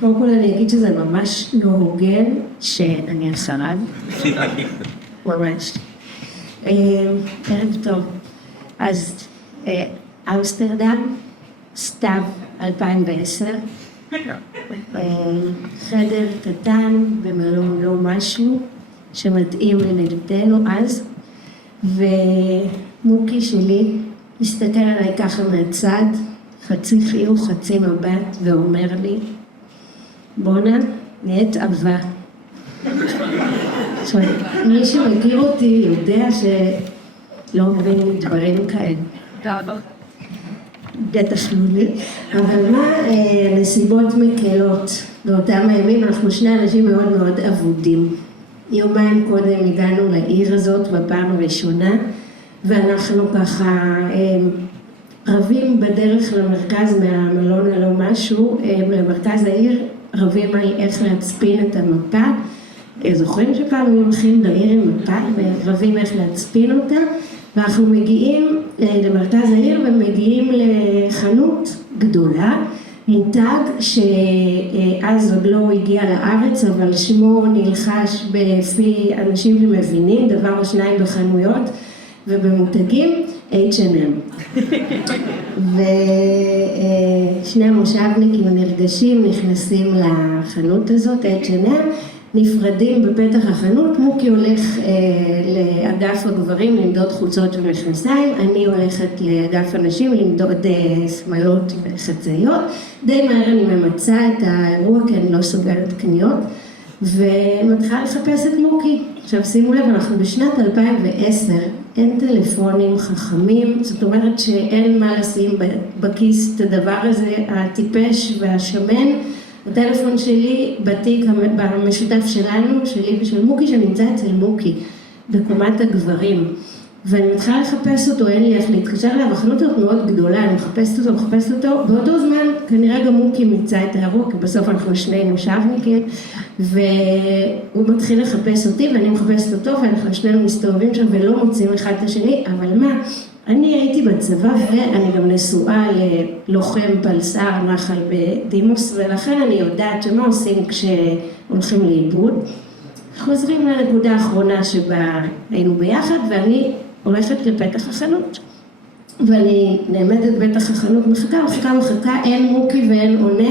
קודם כל אני אגיד שזה ממש לא הוגן שאני השרד. ממש. ערב טוב. אז אמסטרדם, סתיו 2010. חדר קטן במלון לא משהו שמתאים לנדתנו אז. ומוקי שלי מסתכל עליי ככה מהצד, חצי חיוך, חצי מבט, ואומר לי, בונה, נהיית אהבה. זאת אומרת, מי שמכיר אותי יודע שלא אומרים דברים כאלה. בטח לי, אבל מה נסיבות מקלות באותם הימים, אנחנו שני אנשים מאוד מאוד אבודים. יומיים קודם הגענו לעיר הזאת בפעם הראשונה, ואנחנו ככה רבים בדרך למרכז מהמלון הלא משהו, למרכז העיר, רבים על איך להצפין את המפה. זוכרים שפעם הולכים לעיר עם מפה ורבים איך להצפין אותה, ואנחנו מגיעים למרכז העיר ומגיעים לחנות גדולה, מותג שאז עוד לא הגיע לארץ, אבל שמו נלחש בפי אנשים שמבינים, דבר או שניים בחנויות ובמותגים, H&M. ושני המושבניקים הנרגשים נכנסים לחנות הזאת, H&M, נפרדים בפתח החנות, מוקי הולך לאגף הגברים למדוד חולצות ומכנסיים, אני הולכת לאגף הנשים למדוד שמלות וחצאיות, די מהר אני ממצה את האירוע כי אני לא סוגרת קניות, ומתחילה לחפש את מוקי. עכשיו שימו לב, אנחנו בשנת 2010, אין טלפונים חכמים, זאת אומרת שאין מה לשים בכיס את הדבר הזה, הטיפש והשמן, הטלפון שלי בתיק המשותף שלנו, שלי ושל מוקי, שנמצא אצל מוקי, בקומת הגברים. ואני מתחילה לחפש אותו, אין לי איך להתקשר אליו, החנות הזאת מאוד גדולה, אני מחפשת אותו, באותו זמן כנראה גם מוקי מצא את האירוע, כי בסוף אנחנו שני מושבניקים, והוא מתחיל לחפש אותי ואני מחפשת אותו, ואנחנו שנינו מסתובבים שם ולא מוצאים אחד את השני, אבל מה? אני הייתי בצבא ואני גם נשואה ללוחם פלס"ר נחל בדימוס, ולכן אני יודעת שמה עושים כשהולכים לאיבוד. חוזרים לנקודה האחרונה שבה היינו ביחד, ואני הולכת לפתח החנות. ואני נעמדת בפתח החנות, מחכה, אין מוקי ואין עונה.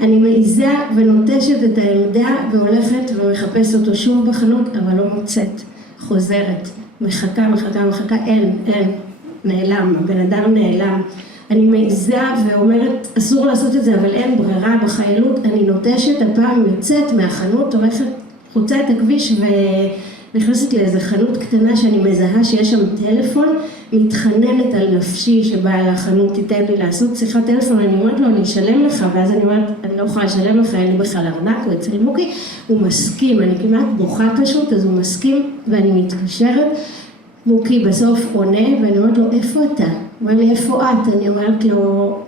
אני מעיזה ונוטשת את העמדה והולכת ומחפש אותו שוב בחנות, אבל לא מוצאת. חוזרת, מחכה, אין. נעלם, הבן אדם נעלם. אני מעיזה ואומרת, אסור לעשות את זה, אבל אין ברירה בחיילות. אני נוטשת, הפעם יוצאת מהחנות, הולכת, חוצה את הכביש ונכנסת לאיזו חנות קטנה שאני מזהה שיש שם טלפון, מתחננת על נפשי שבאה לחנות, תיתן לי לעשות שיחת טלפון, אני אומרת לו, אני אשלם לך, ואז אני אומרת, אני לא יכולה לשלם לך, אין לי בכלל ארנק, הוא אצל מוקי, הוא מסכים, אני כמעט בוכה פשוט, אז הוא מסכים, ואני מתקשרת, מוקי בסוף עונה, ואני אומרת לו, איפה אתה? הוא אומר לי, איפה את? אני אומרת לו,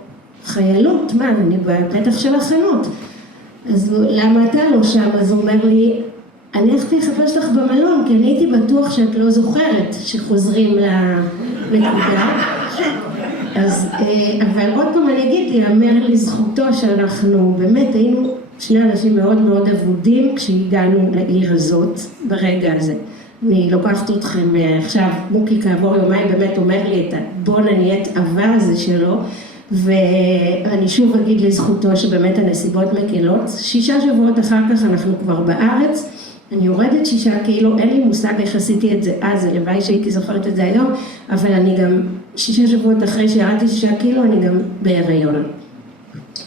חיילות, מה? אני בפתח של החנות. אז למה אתה לא שם? אז הוא אומר לי, אני הלכתי לחפש לך במלון, כי אני הייתי בטוח שאת לא זוכרת שחוזרים לנקודה. אז, אבל עוד פעם אני אגיד, יאמר לזכותו שאנחנו באמת היינו שני אנשים מאוד מאוד אבודים כשהגענו לעיר הזאת ברגע הזה. אני לוקחת אתכם עכשיו, מוקי כעבור יומיים באמת אומר לי את הבונה נהיית אהבה הזה שלו, ואני שוב אגיד לזכותו שבאמת הנסיבות מקלות. 6 שבועות אחר כך אנחנו כבר בארץ, אני יורדת 6 קילו, אין לי מושג איך עשיתי את זה אז, הלוואי שהייתי זוכרת את זה היום, אבל אני גם 6 שבועות אחרי שירדתי 6 קילו, אני גם בהיריון.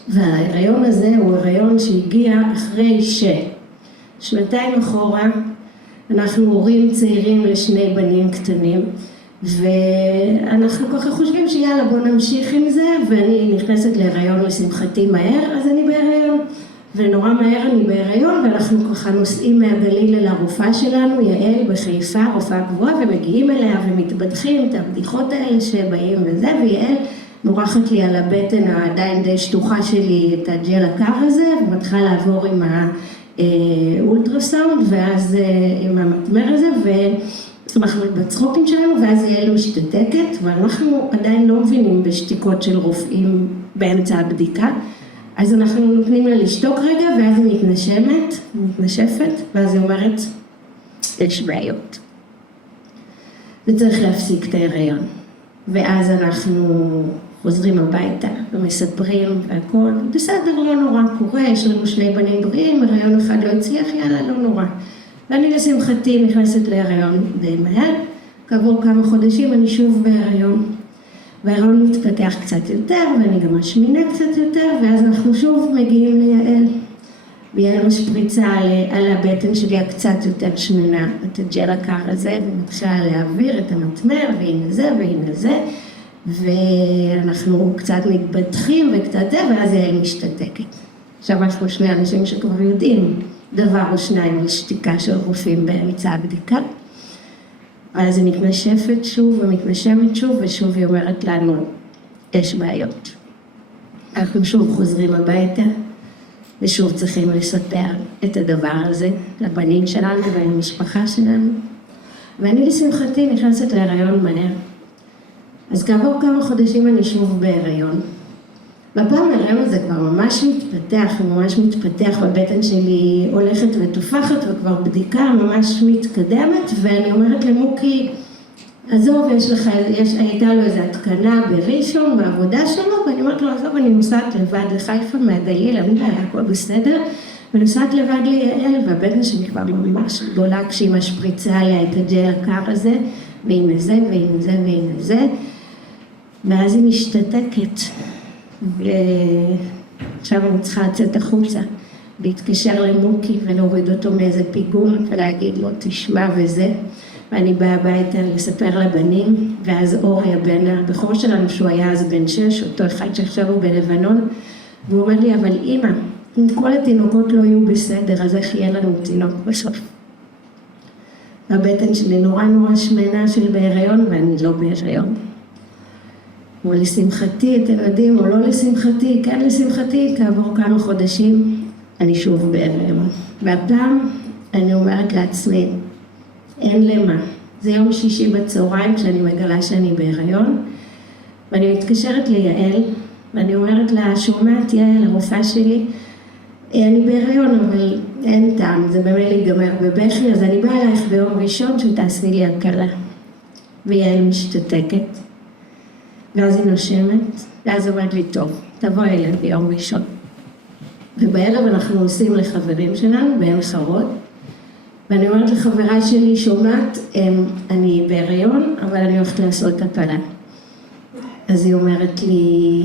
וההיריון הזה הוא הריון שהגיע אחרי 2 אחורה, אנחנו הורים צעירים לשני בנים קטנים, ואנחנו ככה חושבים שיאללה בוא נמשיך עם זה, ואני נכנסת להיריון לשמחתי מהר, אז אני בהיריון, ונורא מהר אני בהיריון, ואנחנו ככה נוסעים מהגליל אל הרופאה שלנו, יעל בחיפה, רופאה גבוהה, ומגיעים אליה ומתבדחים את הבדיחות האלה שבאים וזה, ויעל מורחת לי על הבטן העדיין די שטוחה שלי את הג'ל הקר הזה, ומתחילה לעבור עם אולטרסאונד, ואז עם המתמר הזה, ואנחנו בצחוקים שלנו, ואז יעל משתתקת, ואנחנו עדיין לא מבינים בשתיקות של רופאים באמצע הבדיקה, אז אנחנו נותנים לה לשתוק רגע, ואז היא מתנשפת, ואז היא אומרת, יש בעיות. וצריך להפסיק את ההיריון. ואז אנחנו חוזרים הביתה ומספרים והכל, בסדר, לא נורא, קורה, יש לנו 2 בנים בריאים, הריון אחד לא הצליח, יאללה, לא נורא. ואני לשמחתי נכנסת להיריון די מהר, כעבור כמה חודשים אני שוב בהיריון. וההיריון מתפתח קצת יותר, ואני גם משמינה קצת יותר, ואז אנחנו שוב מגיעים ליעל. ויעל משפריצה על הבטן שלי הקצת יותר שמנה, את הג'ל הקר הזה, ומתחילה להעביר את המטמר, והנה זה והנה זה, ואנחנו קצת מתבטחים וקצת זה, ואז יעל משתתקת. עכשיו אנחנו 2 אנשים שכבר יודעים דבר או 2 על שתיקה של רופאים באמצע הבדיקה. אז היא מתנשפת שוב ומתנשמת שוב, ושוב היא אומרת לנו, יש בעיות. אנחנו שוב חוזרים הביתה, ושוב צריכים לספר את הדבר הזה לבנים שלנו ולמשפחה שלנו. ואני לשמחתי נכנסת להיריון מהר. אז כעבור כמה חודשים אני שוב בהיריון. בפעם ההיריון הזה כבר ממש מתפתח, בבטן שלי הולכת ותופחת, וכבר בדיקה ממש מתקדמת, ואני אומרת למוקי, עזוב, הייתה לו איזו התקנה בראשון, בעבודה שלו, ואני אומרת לו, עזוב, אני נוסעת לבד לחיפה מהדליל, היה הכל בסדר, ונוסעת לבד ליעל, והבטן שלי כבר ממש גדולה כשהיא משפריצה עליה את הג'ל הקר הזה, והנה זה, והנה זה, והנה זה, ואז היא משתתקת, ועכשיו אני צריכה לצאת החוצה, להתקשר למוקי ולהוריד אותו מאיזה פיגום, ולהגיד לו, תשמע וזה, ואני באה הביתה לספר לבנים, ואז אורי הבן הבכור שלנו, שהוא היה אז בן 6, אותו אחד שעכשיו הוא בלבנון, והוא אומר לי, אבל אמא, אם כל התינוקות לא יהיו בסדר, אז איך יהיה לנו תינוק בסוף? הבטן שלי נורא שמנה של בהיריון, ואני לא בהיריון. או לשמחתי, אתם יודעים, או לא לשמחתי, כן לשמחתי, כעבור כמה חודשים, אני שוב בהיריון. והפעם אני אומרת לעצמי, אין למה. זה יום שישי בצהריים כשאני מגלה שאני בהיריון, ואני מתקשרת ליעל, ואני אומרת לה, שומעת יעל, הרופאה שלי, אני בהיריון, אבל אין טעם, זה באמת להיגמר בבכי, אז אני באה אלייך ביום ראשון שתעשי לי הקלה. ויעל משתתקת, ואז היא נושמת, ואז אומרת לי, טוב, תבואי אליי ביום ראשון. ובערב אנחנו עושים לחברים שלנו, בעין חרוד, ואני אומרת לחברה שלי, שומעת, אני בהיריון, אבל אני הולכת לעשות הפלה. אז היא אומרת לי,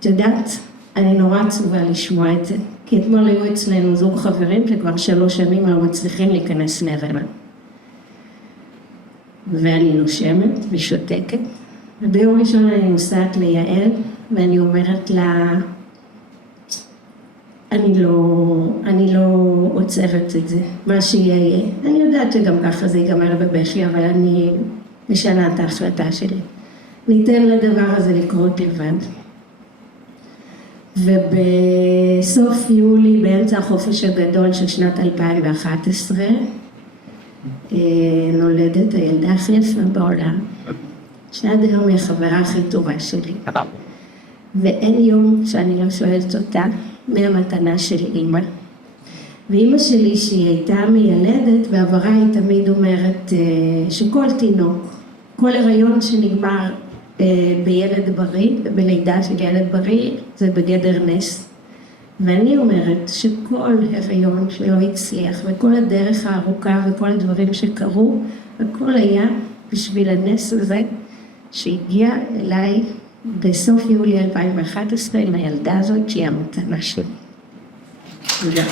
את יודעת, אני נורא עצובה לשמוע את זה, כי אתמול היו אצלנו זוג חברים שכבר 3 שנים לא מצליחים להיכנס להיריון. ואני נושמת ושותקת, וביום ראשון אני נוסעת ליעל, ואני אומרת לה, אני לא עוצרת את זה, מה שיהיה. אני יודעת שגם ככה זה ייגמר בבכי, אבל אני משנה את ההחלטה שלי. ניתן לדבר הזה לקרות לבד. ובסוף יולי, באמצע החופש הגדול של שנת 2011, נולדת הילדה הכי יפה בעולם, שעד היום היא החברה הכי טובה שלי. ואין יום שאני לא שואלת אותה מהמתנה של אמא. ואמא שלי, שהיא הייתה מיילדת, בעברה היא תמיד אומרת שכל תינוק, כל הריון שנגמר בילד בריא, בלידה של ילד בריא, זה בגדר נס. ואני אומרת שכל הריון שלא הצליח, וכל הדרך הארוכה וכל הדברים שקרו, הכל היה בשביל הנס הזה שהגיע אליי בסוף יולי 2011 עם הילדה הזאת שהיא המתנה שלי. תודה.